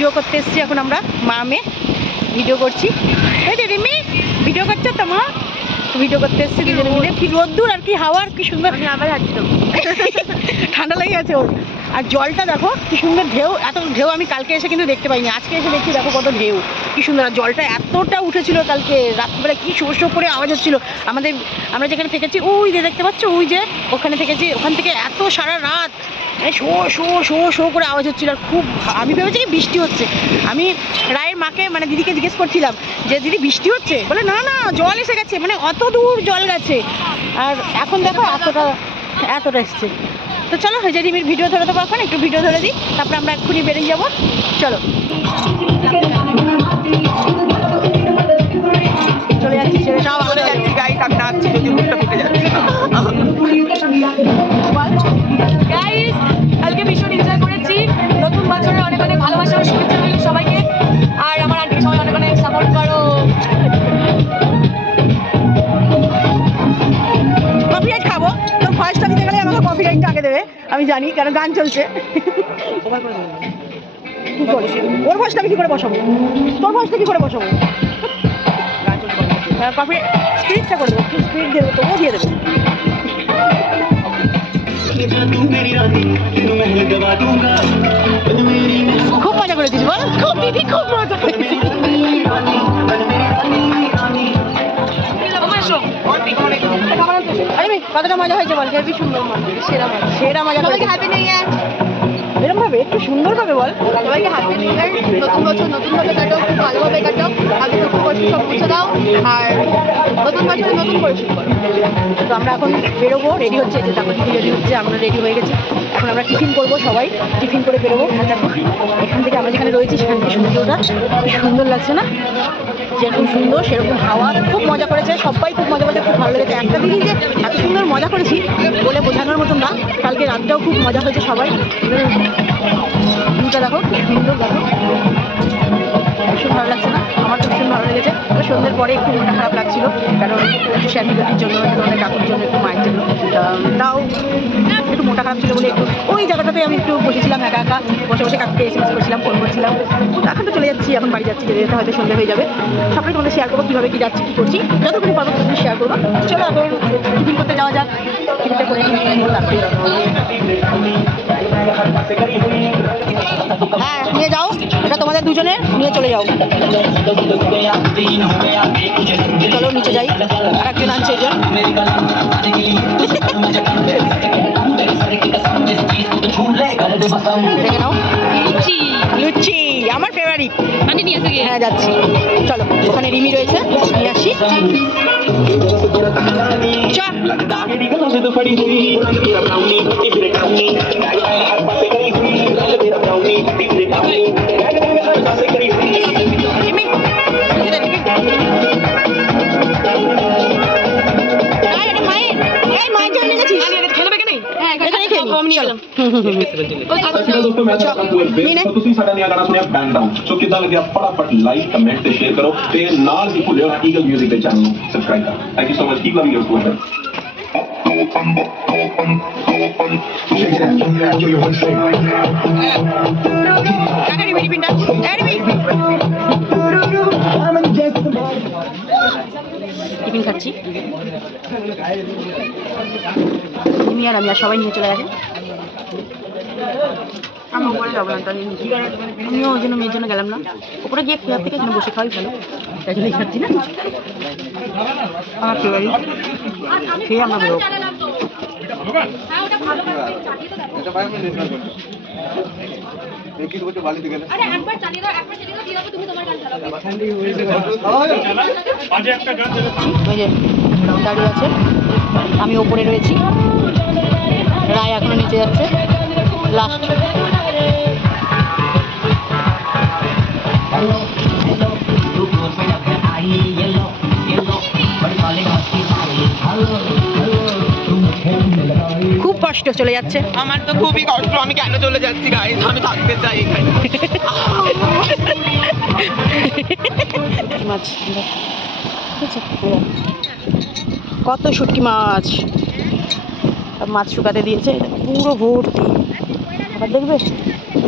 Video করতে এসেছি। এখন আমরা মা মেয়ে ভিডিও করছি। রিমি ভিডিও করছ তো মা? ভিডিও করতে এসেছি দুজনে মিলে। কি রোদ্দুর আর কি হাওয়া আর কি সুন্দর। আবার হাঁটতাম ঠান্ডা লেগে গেছে ওর। আর জলটা দেখো কি সুন্দর ঢেউ। এত ঢেউ আমি কালকে এসে কিন্তু দেখতে পাইনি। আজকে এসে দেখছি দেখো কত ঢেউ। কি সুন্দর। আর জলটা এতটা উঠেছিল কালকে রাত্রিবেলা কি শো শো করে আওয়াজ হচ্ছিল। আমাদের আমরা যেখানে থেকেছি ওই যে দেখতে পাচ্ছ ওই যে ওখানে থেকেছি। ওখান থেকে এত সারা রাত মানে শো শো শো শো করে আওয়াজ হচ্ছিল আর খুব আমি ভেবেছি কি বৃষ্টি হচ্ছে। আমি রায়ের মাকে মানে দিদিকে জিজ্ঞেস করছিলাম যে দিদি বৃষ্টি হচ্ছে? বলে না না জল এসে গেছে মানে অত দূর জল গেছে। আর এখন দেখো এতটা এতটা এসছে। তো চলো রিমির ভিডিও ধরে দেবো এখন একটু ভিডিও ধরে দিই তারপরে আমরা এক্ষুনি বেরিয়ে যাব। চলো। চলে যাচ্ছি ছেড়ে সব চলে যাচ্ছি গাই কাক ডাকছি যদি মুখটা ফুটে যাচ্ছে। গাইস জানি, কারণ গান চলছে। কি করে? ওর ভয়েসটা আমি কি করে বসাবো? তোর ভয়েসটা কি করে বসাবো? হ্যাঁ, কপি স্পিডটা করে দেবো স্পিড দিয়ে দেবো, তবুও দিয়ে দেবো। খুব মজা করেছিস, বল। খুব, দিদি, খুব মজা করেছিস। আরে কতটা মজা হয়েছে বল? হেবি সুন্দর মজা, সেরা মজা। সেরা মজা হ্যাপি নিউ ইয়ার ভাবে একটু সুন্দর ভাবে বল। সবাইকে হ্যাপি নিউ ইয়ার নতুন বছর নতুনভাবে কাটো খুব ভালোভাবে কাটো আগে দুঃখ কষ্ট সব মুছে দাও আর নতুন বছরে নতুন করে শুরু করো। তো আমরা এখন বেরোবো রেডি হচ্ছে যে তারপর দিদি রেডি হচ্ছে আমরা রেডি হয়ে গেছি। এখন আমরা টিফিন করব সবাই টিফিন করে বেরোবো। দেখো এখান থেকে আমরা যেখানে রয়েছি সেখান থেকে সূর্যটা সুন্দর লাগছে না? যেরকম সুন্দর সেরকম হাওয়া। খুব মজা করেছে সবাই খুব মজা করেছে খুব ভালো লেগেছে। একটা দিনই যে এত সুন্দর মজা করেছি বলে বোঝানোর মতন না। কালকে রাতটাও খুব মজা হয়েছে সবাই। ভিউটা দেখো কি সুন্দর দেখো। ভীষণ ভালো লাগছে না? আমার তো ভীষণ ভালো লেগেছে। তবে সন্ধ্যের পরে একটু মনটা খারাপ লাগছিল, কারণ একটু শ্যামিগতির জন্য একটু অনেক কাকুর জন্য একটু মায়ের জন্য। তাও একটু মনটা খারাপ ছিল বলে একটু ওই জায়গাটাতে আমি একটু বসেছিলাম, একা একা বসে বসে কাকুকে এস করছিলাম ফোন করছিলাম। তো এখন তো চলে যাচ্ছি, এখন বাড়ি যাচ্ছি, যেতে যেতে হয়তো সন্ধ্যে হয়ে যাবে। সবাই তোমাদের শেয়ার করব, কীভাবে কী যাচ্ছি, কী করছি যতক্ষণ পারব ততক্ষণ শেয়ার করব। চলো এখন টিফিন করতে যাওয়া যাক। টিফিনটা করে হ্যাঁ নিয়ে যাও। এটা তোমাদের দুজনে নিয়ে চলে যাও। চলো, নিচে যাই। একজন আনছে দেখে নাও। লুচি লুচি। আমার ফেভারিট আন্টি নিয়ে এসে হ্যাঁ যাচ্ছি। চলো ওখানে রিমি রয়েছে নিয়ে আসি। চ। চলো। গেলাম হুম, হুম, হুম। ਸਤਿ ਸ਼੍ਰੀ ਅਕਾਲ ਦੋਸਤੋ ਮੈਂ ਤੁਹਾਡਾ ਪੂਰ ਨੀਨੇ। ਵੇ ਤੁਸੀਂ ਸਾਡਾ ਨਵਾਂ ਗਾਣਾ ਸੁਣਿਆ ਬੈਨ ਡਾਊਨ ਸੋ ਕਿੱਦਾਂ ਲੱਗਿਆ ਫਟਾਫਟ ਲਾਈਕ ਕਮੈਂਟ ਤੇ ਸ਼ੇਅਰ ਕਰੋ ਤੇ ਨਾਲ ਹੀ ਭੁੱਲਿਓ ਨਾ ਈਗਲ 뮤직 ਦੇ ਚੈਨਲ ਨੂੰ ਸਬਸਕ੍ਰਾਈਬ ਕਰੋ thank you so much keep loving your support কাকা রিমি রিমিটা এই রিমি টিফিন খাচ্ছি রিমি আর আমি আর সবাই নিয়ে চলে গেছে আমি উপরে যাব না আমিও ওই জন্য মেয়ের জন্য গেলাম না। উপরে গিয়ে খেয়ার থেকে এখানে বসে খাওয়াই ভালো। তাই জন্যই খাচ্ছি না। আমার ফেভারিট খেয়ে আমরা বেরোবো। দাঁড়িয়ে আছে। আমি ওপরে রয়েছি। রায় এখনও নিচে যাচ্ছে। লাস্ট খুব কষ্ট চলে যাচ্ছে। আমার তো খুবই কষ্ট। আমি কেন চলে যাচ্ছি গাইস আমি থাকতে চাই এখানে। মাছ কত শুটকি মাছ। মাছ শুকাতে দিয়েছে। পুরো ভর্তি। আবার দেখবে?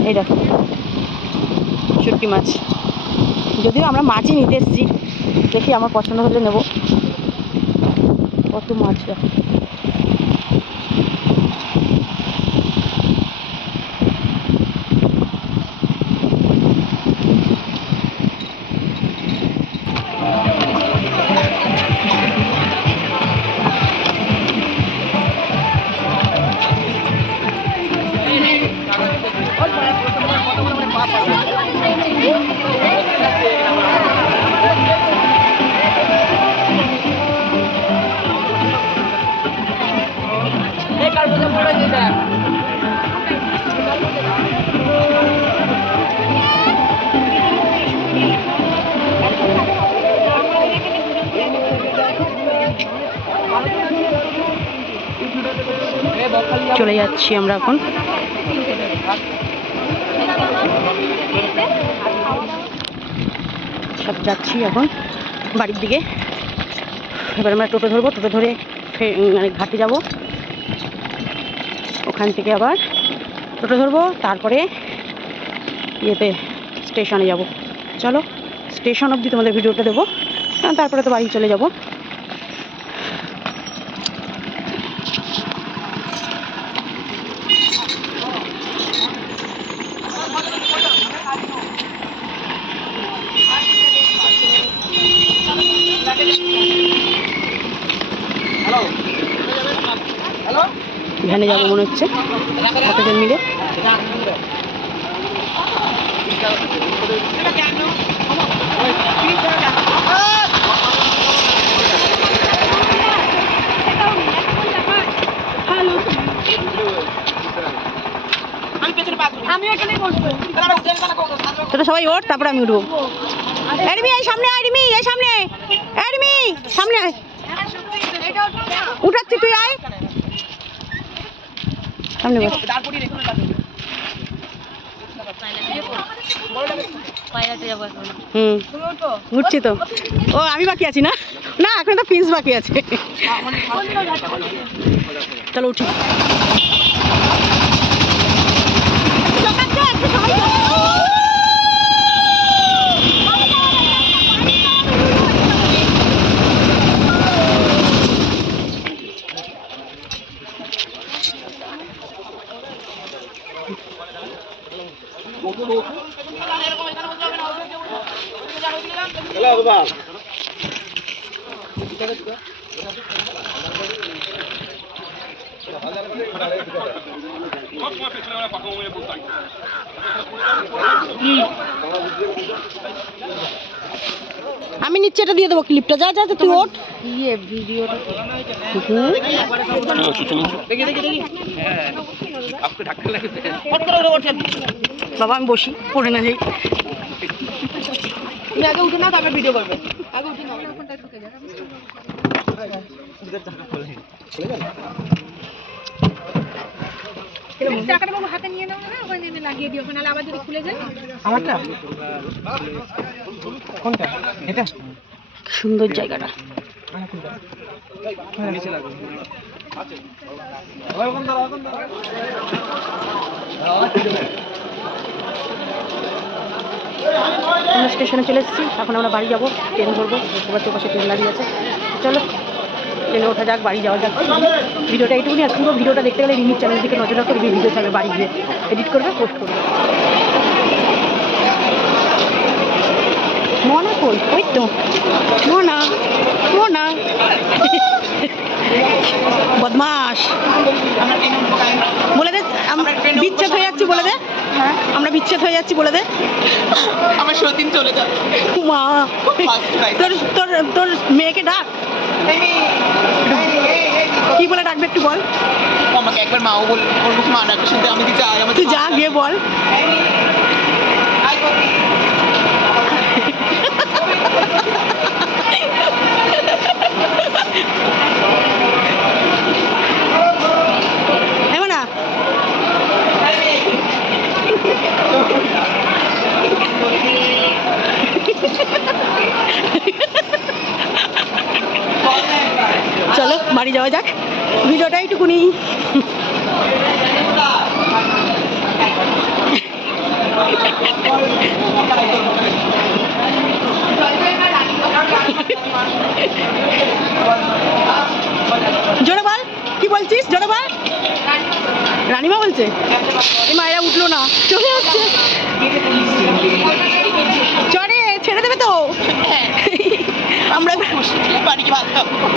এই দেখো। শুটকি মাছ। যদিও আমরা মাছই নিতে এসেছি। দেখি আমার পছন্দ হলে নেব। কত মাছ দেখো চলে যাচ্ছি আমরা এখন। সব যাচ্ছি এখন বাড়ির দিকে। এবার আমরা টোটো ধরবো, টোটো ধরে মানে ঘাটে যাব। ওখান থেকে আবার টোটো ধরবো, তারপরে ইয়েতে স্টেশনে যাব। চলো, স্টেশন অবধি তোমাদের ভিডিওটা দেবো, তারপরে তো বাড়ি চলে যাব। ভ্যানে যাব মনে হচ্ছে। কতজন মিলে? আমি তোরা সবাই ওঠ তারপরে আমি উঠবো। এডমি এই সামনে রিমি এই সামনে। এডমি সামনে আয়। উঠাচ্ছি তুই আয়। সামনে বস। হুম। ঘুরছি তো। ও আমি বাকি আছি না? না এখন তো পিস বাকি আছে। চলো উঠি। সবসময় পেছনে আমরা পাকা হয়ে বলতাম আমি নিচে এটা দিয়ে দেবো ক্লিপটা যা যা তুই ওঠ। ইয়ে ভিডিওটা। বাবা আমি বসি পড়ে না যাই। তুমি আগে উঠে না তারপরে ভিডিও করবে। আগে উঠে নাও। টাকাটা বাবু হাতে নিয়ে নাও না ওখানে এনে লাগিয়ে দিও। ওখানে আবার যদি খুলে যায়। আমারটা? কোনটা? এটা? সুন্দর জায়গাটা। স্টেশনে চলে এসেছি। এখন আমরা বাড়ি যাব, ট্রেন ধরবো, এবার তো পাশে ট্রেন দাঁড়িয়ে আছে। চলো, ট্রেনে ওঠা যাক, বাড়ি যাওয়া যাক। ভিডিওটা এইটুকুনি আর পুরো ভিডিওটা দেখতে গেলে রিমির চ্যানেল দিকে নজর রাখো ভিডিও ছাড়বে বাড়ি গিয়ে এডিট করবে পোস্ট করবে। কই ওই তো মনা মনা বদমাস বলে দে আমরা বিচ্ছেদ হয়ে যাচ্ছি বলে দে। আমরা বিচ্ছেদ হয়ে যাচ্ছি বলে দে। আমার সতীন চলে যাবে। মা. তোর তোর তোর মেয়েকে ডাক। কি বলে ডাকবে একটু বল। আমাকে একবার মাও বল ওর মুখে মা ডাকে শুনতে আমি কি চাই আমার তুই যা গিয়ে বল এমন না চলো বাড়ি যাওয়া যাক। ভিডিওটা এইটুকুনি বলছিস জোরে বল রানিমা বলছে এই মায়েরা উঠল না চলে আসছে চরে ছেড়ে দেবে তো আমরা বাড়ি গিয়ে ভাত খাব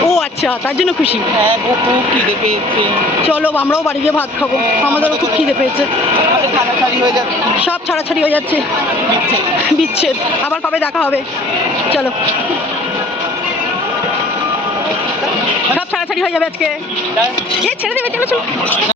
ও আচ্ছা তার জন্য খুশি। হ্যাঁ গো খুব খিদে পেয়েছে। চলো আমরাও বাড়ি গিয়ে ভাত খাব। আমাদেরও খুব খিদে পেয়েছে। হয়ে সব ছাড়াছাড়ি হয়ে যাচ্ছে। বিচ্ছেদ। আবার কবে দেখা হবে? চলো। সব ছাড়াছাড়ি হয়ে যাবে আজকে। এ ছেড়ে দেবে চলো চলো